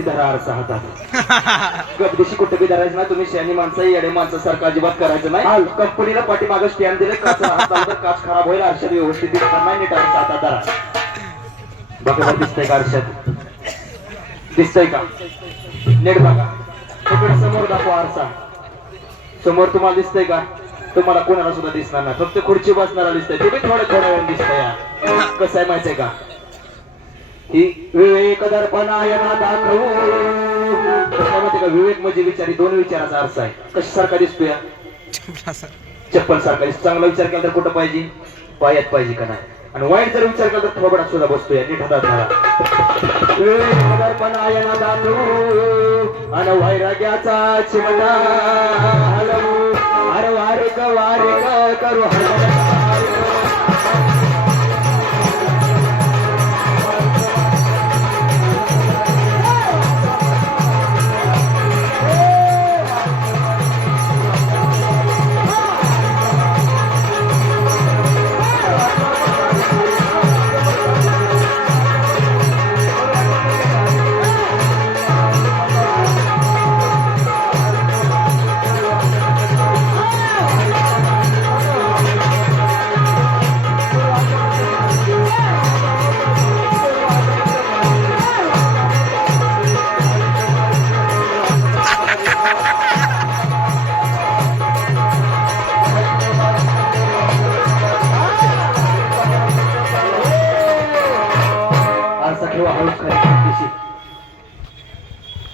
ती धरा आरसा हातात गपदेशी कुठे बी धरायचं ना तुम्ही शनी माणसं येडे माणसं सारखं अजिबात करायचं नाही कंपनीला पाठीमागं स्टँड दिले काच काच खराब होईल आरशात व्यवस्थित दिसणार नाही नीट आरसा हातात धरा बघा दिसतंय का आरशात दिसतंय का नीट बघा तिकडे समोर दाखवा आरसा समोर तुम्हाला दिसतंय का तुम्हाला कोणाला सुद्धा दिसणार नाही फक्त खुर्ची बसणारा दिसतंय ते बी थोड्या वेळ दिसतंय कसं आहे माहितीये का ही विवेक दर्पणायना दाखवू का विवेक म्हणजे विचारी दोन विचाराचा अर्थ आहे कशासारखा दिसतोय चप्पल सारखा चांगला विचार केला तर कुठं पाहिजे पायात पाहिजे का नाही आणि वाईट जर विचार केला तर थोबडात सुद्धा बसतोय नीट हातात धरा विवेक दर्पणायना दाखवू आणि वैराग्याचा चिमटा हलवू अरे वारे करू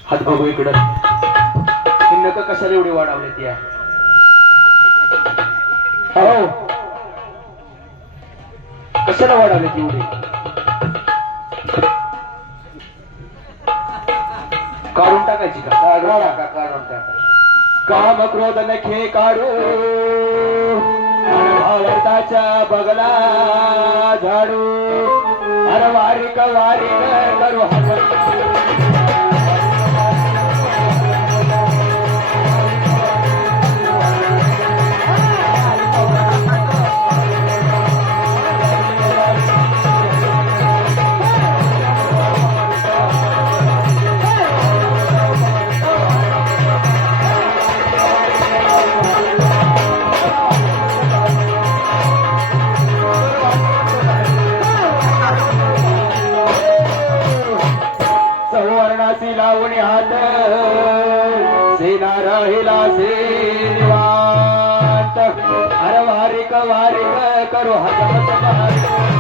हात बघू इकडं नका कशाला एवढी वाढवली ती हो कशाला वाढवली ती एवढी काढून टाकायची का काढून टाका काम क्रोध नखे काढू भारताच्या बगला झाडू अरे वारिक करू लावणी हात सेना राहिला सेवात अरे वारिक करू हात